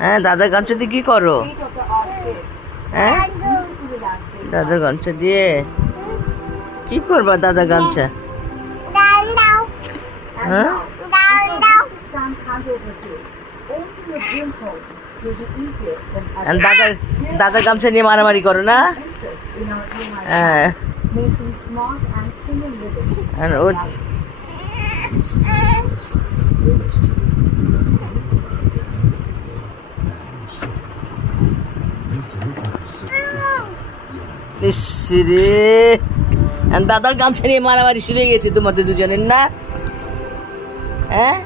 হ্যাঁ, দাদার গামছা দিয়ে কি করো? হ্যাঁ, দাদার গামছা দিয়ে কি করবা? দাদা গামছা হ্যাঁ, দাদার দাদার গামছা নিয়ে মারামারি করো না? হ্যাঁ, ও ইসরে, দাদার গামছা নিয়ে মারামারি শুরু হয়ে গেছে তোমাদের দুজনের না? হ্যাঁ।